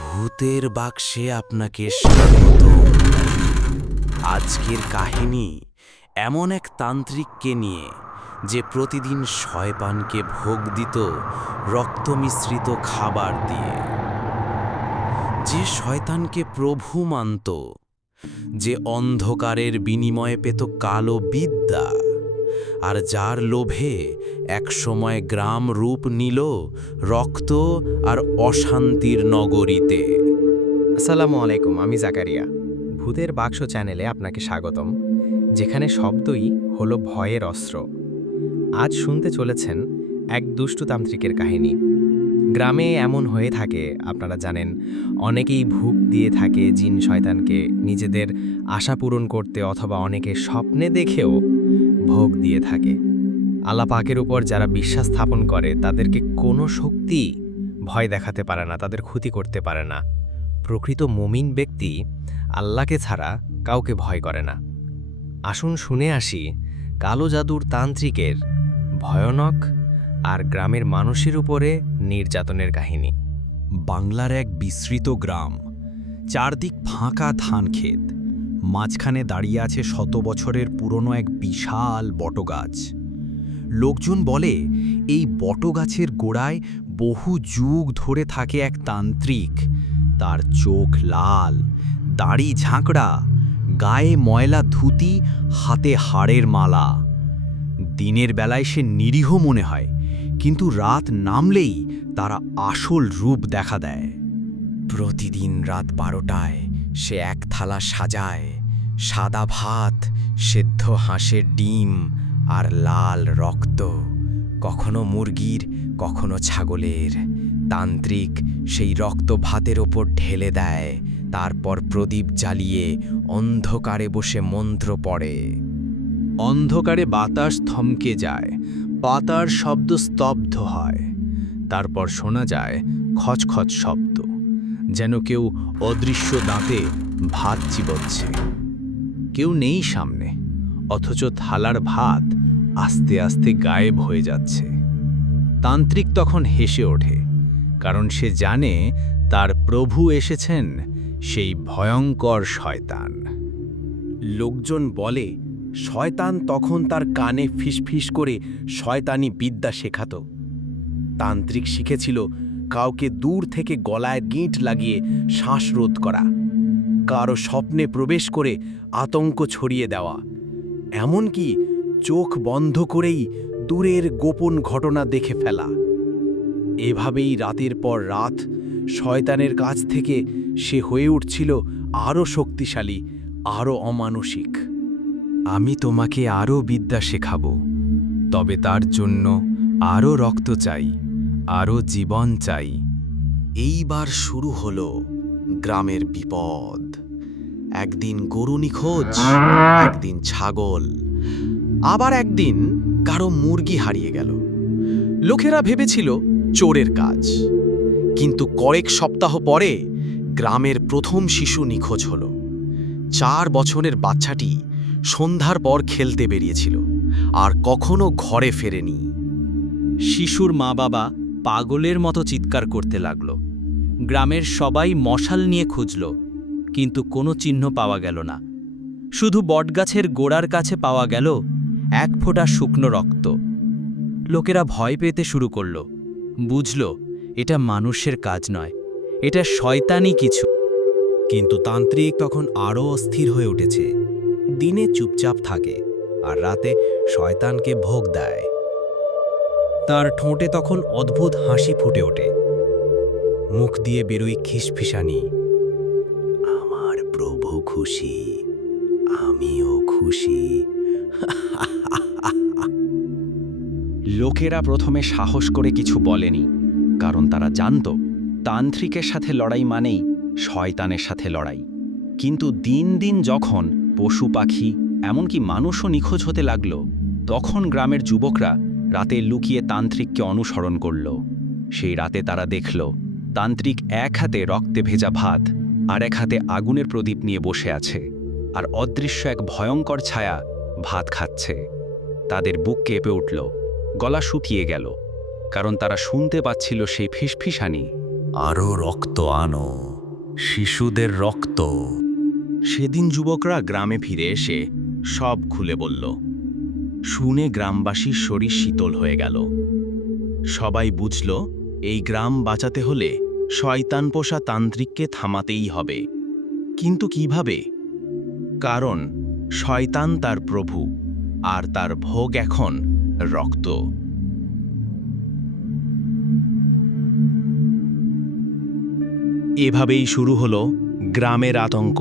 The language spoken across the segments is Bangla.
ভূতের বাক্সে আপনাকে স্বাগত। আজকের কাহিনী এমন এক তান্ত্রিককে নিয়ে, যে প্রতিদিন শয়তানকে ভোগ দিত রক্ত মিশ্রিত খাবার দিয়ে, যে শয়তানকে প্রভু মানত, যে অন্ধকারের বিনিময়ে পেত কালো বিদ্যা, আর যার লোভে একসময় গ্রাম রূপ নিল রক্ত আর অশান্তির নগরীতে। আসসালামু আলাইকুম, আমি জাকারিয়া। ভূতের বাক্স চ্যানেলে আপনাকে স্বাগতম, যেখানে শব্দই হলো ভয়ের অস্ত্র। আজ শুনতে চলেছেন এক দুষ্টতান্ত্রিকের কাহিনী। গ্রামে এমন হয়ে থাকে, আপনারা জানেন, অনেকেই ভূত দিয়ে থাকে জিন শয়তানকে নিজেদের আশা পূরণ করতে, অথবা অনেকে স্বপ্নে দেখেও ভোগ দিয়ে থাকে। আল্লাহ পাকের উপর যারা বিশ্বাস স্থাপন করে, তাদেরকে কোনো শক্তি ভয় দেখাতে পারে না, তাদের ক্ষতি করতে পারে না। প্রকৃত মুমিন ব্যক্তি আল্লাহকে ছাড়া কাউকে ভয় করে না। আসুন শুনে আসি কালো জাদুর তান্ত্রিকের ভয়ানক আর গ্রামের মানুষের উপরে নির্যাতনের কাহিনী। বাংলার এক বিস্তৃত গ্রাম, চারদিক ফাঁকা ধান ক্ষেত, মাঝখানে দাঁড়িয়ে আছে শত বছরের পুরনো এক বিশাল বটগাছ। লোকজন বলে এই বটগাছের গোড়ায় বহু যুগ ধরে থাকে এক তান্ত্রিক। তার চোখ লাল, দাড়ি ঝাঁকড়া, গায়ে ময়লা ধুতি, হাতে হাড়ের মালা। দিনের বেলায় সে নিরীহ মনে হয়, কিন্তু রাত নামলেই তারা আসল রূপ দেখা দেয়। প্রতিদিন রাত 12টায় সে এক থালা সাজায়, সাদা ভাত, সেদ্ধ হাঁসের ডিম আর লাল রক্ত, কখনো মুরগির, কখনো ছাগলের। তান্ত্রিক সেই রক্ত ভাতের ওপর ঢেলে দেয়, তারপর প্রদীপ জ্বালিয়ে অন্ধকারে বসে মন্ত্র পড়ে। অন্ধকারে বাতাস থমকে যায়, পাতার শব্দ স্তব্ধ হয়। তারপর শোনা যায় খচখচ শব্দ, যেন কেউ অদৃশ্য দাঁতে ভাত চিবোচ্ছে। কেউ নেই সামনে, অথচ থালার ভাত আস্তে আস্তে গায়েব হয়ে যাচ্ছে। তান্ত্রিক তখন হেসে ওঠে, কারণ সে জানে তার প্রভু এসেছেন, সেই ভয়ঙ্কর শয়তান। লোকজন বলে শয়তান তখন তার কানে ফিসফিস করে শয়তানি বিদ্যা শেখাত। তান্ত্রিক শিখেছিল কাউকে দূর থেকে গলায় গিঁট লাগিয়ে শ্বাসরোধ করা, কারো স্বপ্নে প্রবেশ করে আতঙ্ক ছড়িয়ে দেওয়া, এমনকি চোখ বন্ধ করেই দূরের গোপন ঘটনা দেখে ফেলা। এভাবেই রাতের পর রাত শয়তানের কাছ থেকে সে হয়ে উঠছিল আরও শক্তিশালী, আরও অমানসিক। আমি তোমাকে আরও বিদ্যা শেখাবো, তবে তার জন্য আরও রক্ত চাই, আরও জীবন চাই। এইবার শুরু হলো গ্রামের বিপদ। একদিন গরু নিখোঁজ, একদিন ছাগল, আবার একদিন কারো মুরগি হারিয়ে গেল। লোকেরা ভেবেছিল চোরের কাজ, কিন্তু কয়েক সপ্তাহ পরে গ্রামের প্রথম শিশু নিখোঁজ হল। 4 বছরের বাচ্চাটি সন্ধ্যার পর খেলতে বেরিয়েছিল, আর কখনো ঘরে ফেরেনি। শিশুর মা বাবা পাগলের মতো চিৎকার করতে লাগল। গ্রামের সবাই মশাল নিয়ে খুঁজল, কিন্তু কোনো চিহ্ন পাওয়া গেল না। শুধু বটগাছের গোড়ার কাছে পাওয়া গেল এক ফোঁটা শুকনো রক্ত। লোকেরা ভয় পেতে শুরু করল, বুঝল এটা মানুষের কাজ নয়, এটা শয়তানি কিছু। কিন্তু তান্ত্রিক তখন আরও অস্থির হয়ে উঠেছে। দিনে চুপচাপ থাকে, আর রাতে শয়তানকে ভোগ দেয়। তার ঠোঁটে তখন অদ্ভুত হাসি ফুটে ওঠে, মুখ দিয়ে বেরোয় খিসফিসানি। আমার প্রভু খুশি, আমিও খুশি। লোকেরা প্রথমে সাহস করে কিছু বলেনি, কারণ তারা জানত তান্ত্রিকের সাথে লড়াই মানেই শয়তানের সাথে লড়াই। কিন্তু দিন দিন যখন পশু পাখি, এমনকি মানুষও নিখোঁজ হতে লাগল, তখন গ্রামের যুবকরা রাতে লুকিয়ে তান্ত্রিককে অনুসরণ করল। সেই রাতে তারা দেখল তান্ত্রিক এক হাতে রক্তে ভেজা ভাত আর এক হাতে আগুনের প্রদীপ নিয়ে বসে আছে, আর অদৃশ্য এক ভয়ঙ্কর ছায়া ভাত খাচ্ছে। তাদের বুক কেঁপে উঠল, গলা শুকিয়ে গেল, কারণ তারা শুনতে পাচ্ছিল সেই ফিসফিসানি। আরও রক্ত আনো, শিশুদের রক্ত। সেদিন যুবকরা গ্রামে ফিরে এসে সব খুলে বলল। শুনে গ্রামবাসীর শরীর শীতল হয়ে গেল। সবাই বুঝল এই গ্রাম বাঁচাতে হলে শয়তান পোষা তান্ত্রিককে থামাতেই হবে। কিন্তু কিভাবে? কারণ শয়তান তার প্রভু, আর তার ভোগ এখন রক্ত। এভাবেই শুরু হলো গ্রামের আতঙ্ক।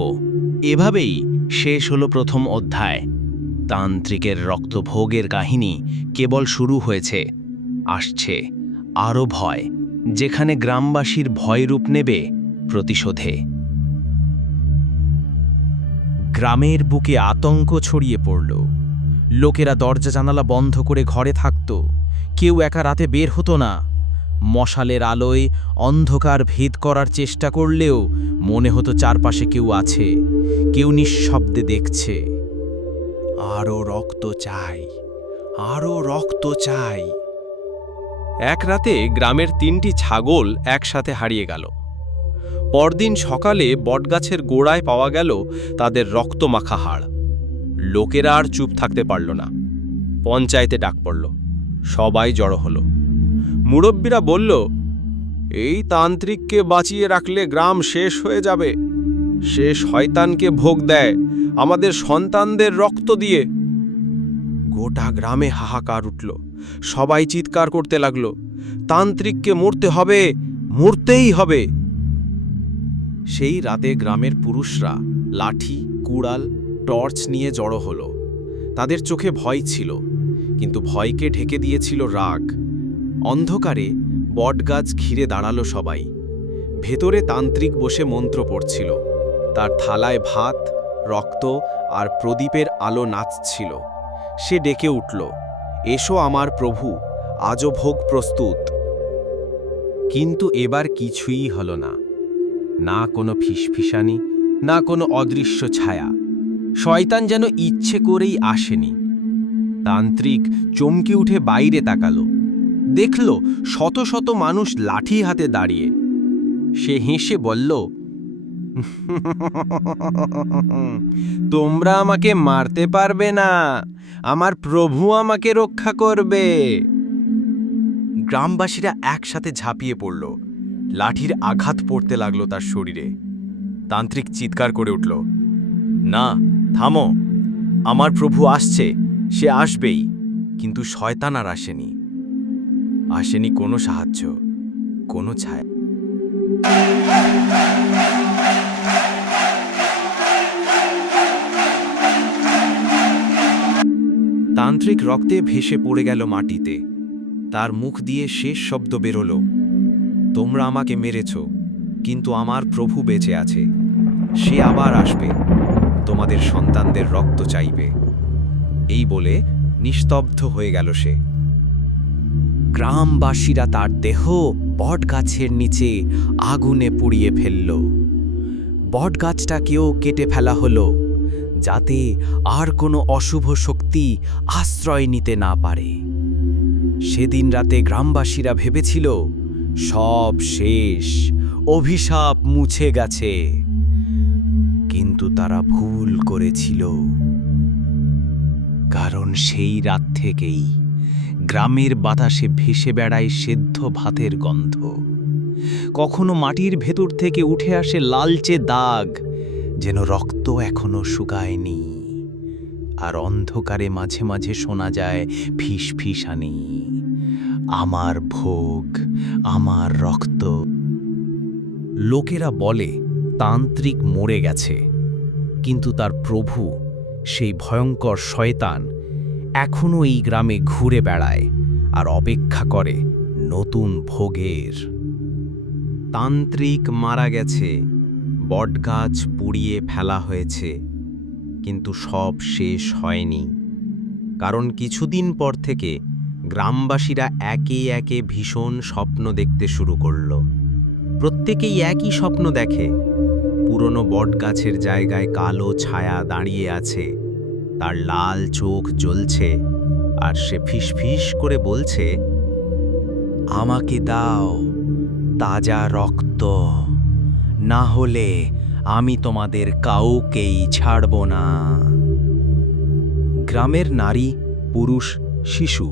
এভাবেই শেষ হলো প্রথম অধ্যায়। তান্ত্রিকের রক্তভোগের কাহিনী কেবল শুরু হয়েছে, আসছে আরও ভয়, যেখানে গ্রামবাসীর ভয় রূপ নেবে প্রতিশোধে। গ্রামের বুকে আতঙ্ক ছড়িয়ে পড়ল। লোকেরা দরজা জানালা বন্ধ করে ঘরে থাকত। কেউ একা রাতে বের হতো না। মশালের আলোয় অন্ধকার ভেদ করার চেষ্টা করলেও মনে হতো চারপাশে কেউ আছে, কেউ নিঃশব্দে দেখছে। আরও রক্ত চাই, আরও রক্ত চাই। এক রাতে গ্রামের 3টি ছাগল একসাথে হারিয়ে গেল। পরদিন সকালে বটগাছের গোড়ায় পাওয়া গেল তাদের রক্তমাখা হাড়। লোকেরা আর চুপ থাকতে পারল না। পঞ্চায়েতে ডাক পড়ল। সবাই জড়ো হলো। মুরব্বীরা বলল, এই তান্ত্রিককে বাঁচিয়ে রাখলে গ্রাম শেষ হয়ে যাবে। সে শয়তানকে ভোগ দেয় আমাদের সন্তানদের রক্ত দিয়ে। গোটা গ্রামে হাহাকার উঠল। সবাই চিৎকার করতে লাগল, তান্ত্রিককে মরতে হবে, মরতেই হবে। সেই রাতে গ্রামের পুরুষরা লাঠি, কুড়াল, টর্চ নিয়ে জড়ো হলো। তাদের চোখে ভয় ছিল, কিন্তু ভয়কে ঢেকে দিয়েছিল রাগ। অন্ধকারে বটগাছ ঘিরে দাঁড়ালো সবাই। ভেতরে তান্ত্রিক বসে মন্ত্র পড়ছিল। তার থালায় ভাত, রক্ত আর প্রদীপের আলো নাচছিল। সে ডেকে উঠল, এসো আমার প্রভু, আজও ভোগ প্রস্তুত। কিন্তু এবার কিছুই হলো না। না কোনো ফিসফিসানি, না কোনো অদৃশ্য ছায়া। শয়তান যেন ইচ্ছে করেই আসেনি। তান্ত্রিক চমকে উঠে বাইরে তাকালো। দেখল শত শত মানুষ লাঠি হাতে দাঁড়িয়ে। সে হেসে বলল, তোমরা আমাকে মারতে পারবে না, আমার প্রভু আমাকে রক্ষা করবে। গ্রামবাসীরা একসাথে ঝাঁপিয়ে পড়ল। লাঠির আঘাত পড়তে লাগলো তার শরীরে। তান্ত্রিক চিৎকার করে উঠল, না, থামো, আমার প্রভু আসছে, সে আসবেই। কিন্তু শয়তান আর আসেনি। আসেনি কোনো সাহায্য, কোনো ছায়া। তান্ত্রিক রক্তে ভেসে পড়ে গেল মাটিতে। তার মুখ দিয়ে শেষ শব্দ বেরোল, তোমরা আমাকে মেরেছ, কিন্তু আমার প্রভু বেঁচে আছে। সে আবার আসবে, তোমাদের সন্তানদের রক্ত চাইবে। এই বলে নিস্তব্ধ হয়ে গেল সে। গ্রামবাসীরা তার দেহ বটগাছের নিচে আগুনে পুড়িয়ে ফেলল। বটগাছটাকেও কেটে ফেলা হলো, যাতে আর কোনো অশুভ শক্তি আশ্রয় নিতে না পারে। সেদিন রাতে গ্রামবাসীরা ভেবেছিল সব শেষ, অভিশাপ মুছে গেছে। কিন্তু তারা ভুল করেছিল, কারণ সেই রাত থেকেই গ্রামের বাতাসে ভেসে বেড়ায় সেদ্ধ ভাতের গন্ধ। কখনো মাটির ভেতর থেকে উঠে আসে লালচে দাগ, যেন রক্ত এখনো শুকায়নি। আর অন্ধকারে মাঝে মাঝে শোনা যায় ফিসফিসানি, আমার ভোগ, আমার রক্ত। লোকেরা বলে তান্ত্রিক মরে গেছে, কিন্তু তার প্রভু, সেই ভয়ঙ্কর শয়তান, এখনও এই গ্রামে ঘুরে বেড়ায় আর অপেক্ষা করে নতুন ভোগের। তান্ত্রিক মারা গেছে, বটগাছ পুড়িয়ে ফেলা হয়েছে, কিন্তু সব শেষ হয়নি। কারণ কিছুদিন পর থেকে গ্রামবাসীরা একে একে ভীষণ স্বপ্ন দেখতে শুরু করল। প্রত্যেকেই একই স্বপ্ন দেখে, পুরনো বটগাছের জায়গায় কালো ছায়া দাঁড়িয়ে আছে, তার লাল চোখ জ্বলছে, আর সে ফিসফিস করে বলছে, আমাকে দাও তাজা রক্ত। দ্রুত, না হলে আমি তোমাদের কাউকেই ছাড়ব না। গ্রামের নারী, পুরুষ, শিশু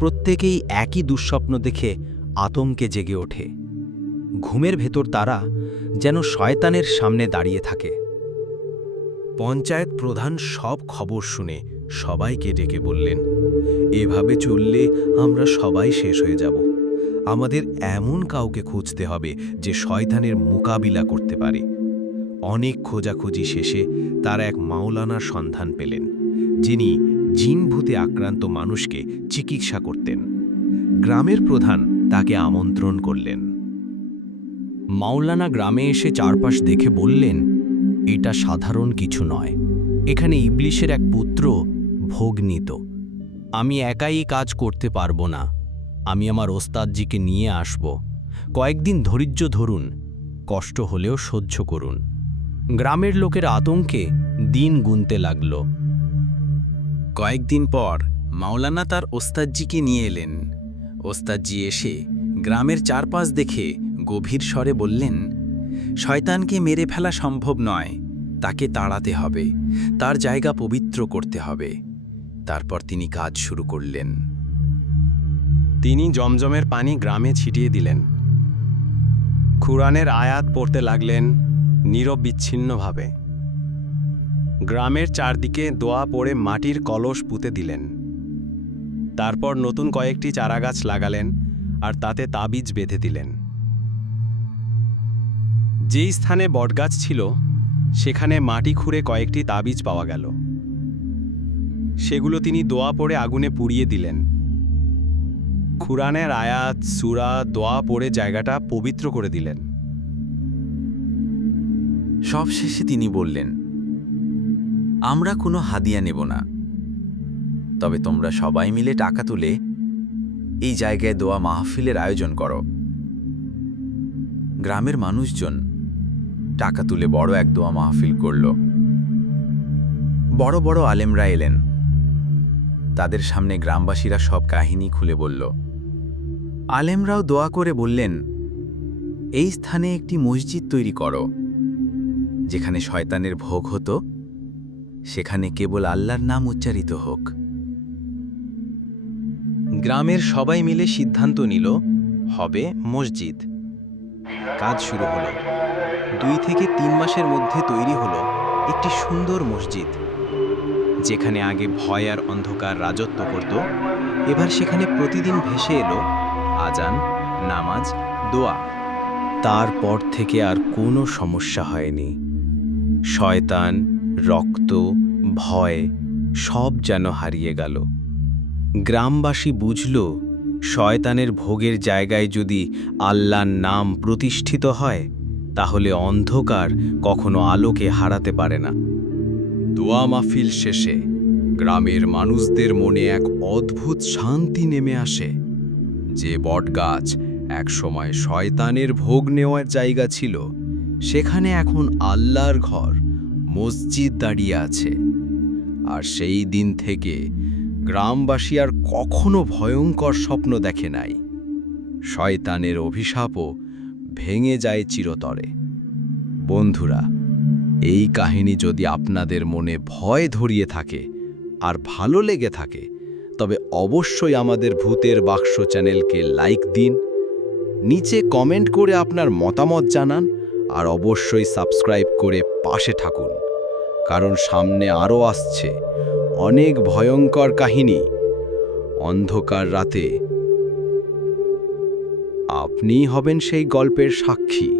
প্রত্যেকেই একই দুঃস্বপ্ন দেখে আতঙ্কে জেগে ওঠে। ঘুমের ভেতর তারা যেন শয়তানের সামনে দাঁড়িয়ে থাকে। পঞ্চায়েত প্রধান সব খবর শুনে সবাইকে ডেকে বললেন, এভাবে চললে আমরা সবাই শেষ হয়ে যাব। আমাদের এমন কাউকে খুঁজতে হবে যে শয়তানের মোকাবিলা করতে পারে। অনেক খোঁজাখুঁজি শেষে তারা এক মাওলানার সন্ধান পেলেন, যিনি জিনভূতে আক্রান্ত মানুষকে চিকিৎসা করতেন। গ্রামের প্রধান তাকে আমন্ত্রণ করলেন। মাওলানা গ্রামে এসে চারপাশ দেখে বললেন, এটা সাধারণ কিছু নয়, এখানে ইবলিশের এক পুত্র ভোগ নিত। আমি একাই কাজ করতে পারবো না, আমি আমার ওস্তাদজিকে নিয়ে আসব। কয়েকদিন ধৈর্য ধরুন, কষ্ট হলেও সহ্য করুন। গ্রামের লোকের আতঙ্কে দিন গুনতে লাগল। কয়েকদিন পর মাওলানা তার ওস্তাদজিকে নিয়ে এলেন। ওস্তাদজি এসে গ্রামের চারপাশ দেখে গভীর স্বরে বললেন, শয়তানকে মেরে ফেলা সম্ভব নয়, তাকে তাড়াতে হবে, তার জায়গা পবিত্র করতে হবে। তারপর তিনি কাজ শুরু করলেন। তিনি জমজমের পানি গ্রামে ছিটিয়ে দিলেন। কুরআনের আয়াত পড়তে লাগলেন নীরব বিচ্ছিন্নভাবে। গ্রামের চারদিকে দোয়া পড়ে মাটির কলস পুঁতে দিলেন। তারপর নতুন কয়েকটি চারাগাছ লাগালেন আর তাতে তাবিজ বেঁধে দিলেন। যেই স্থানে বটগাছ ছিল সেখানে মাটি খুঁড়ে কয়েকটি তাবিজ পাওয়া গেল। সেগুলো তিনি দোয়া পড়ে আগুনে পুড়িয়ে দিলেন। কুরআনের আয়াত, সূরা, দোয়া পড়ে জায়গাটা পবিত্র করে দিলেন। সবশেষে তিনি বললেন, আমরা কোনো হাদিয়া নেব না, তবে তোমরা সবাই মিলে টাকা তুলে এই জায়গায় দোয়া মাহফিলের আয়োজন করো। গ্রামের মানুষজন টাকা তুলে বড় এক দোয়া মাহফিল করল। বড় বড় আলেমরা এলেন। তাদের সামনে গ্রামবাসীরা সব কাহিনী খুলে বলল। আলেমরাও দোয়া করে বললেন, এই স্থানে একটি মসজিদ তৈরি করো। যেখানে শয়তানের ভোগ হতো সেখানে কেবল আল্লাহর নাম উচ্চারিত হোক। গ্রামের সবাই মিলে সিদ্ধান্ত নিল, হবে মসজিদ। কাজ শুরু হলো। 2 থেকে 3 মাসের মধ্যে তৈরি হলো একটি সুন্দর মসজিদ। যেখানে আগে ভয় আর অন্ধকার রাজত্ব করত, এবার সেখানে প্রতিদিন ভেসে এলো আজান, নামাজ, দোয়া। তারপর থেকে আর কোনো সমস্যা হয়নি। শয়তান, রক্ত, ভয় সব যেন হারিয়ে গেল। গ্রামবাসী বুঝল, শয়তানের ভোগের জায়গায় যদি আল্লাহর নাম প্রতিষ্ঠিত হয় তাহলে অন্ধকার কখনো আলোকে হারাতে পারে না। দোয়া মাহফিল শেষে গ্রামের মানুষদের মনে এক অদ্ভুত শান্তি নেমে আসে। যে বটগাছ একসময় শয়তানের ভোগ নেওয়ার জায়গা ছিল, সেখানে এখন আল্লাহর ঘর, মসজিদ দাঁড়িয়ে আছে। আর সেই দিন থেকে গ্রামবাসী আর কখনো ভয়ঙ্কর স্বপ্ন দেখে নাই। শয়তানের অভিশাপও ভেঙে যায় চিরতরে। বন্ধুরা, এই কাহিনী যদি আপনাদের মনে ভয় ধরিয়ে থাকে আর ভালো লেগে থাকে, তবে অবশ্যই আমাদের ভূতের বাক্স চ্যানেলকে লাইক দিন, নিচে কমেন্ট করে আপনার মতামত জানান, আর অবশ্যই সাবস্ক্রাইব করে পাশে থাকুন, কারণ সামনে আরও আসছে অনেক ভয়ঙ্কর কাহিনী। অন্ধকার রাতে আপনিই হবেন সেই গল্পের সাক্ষী।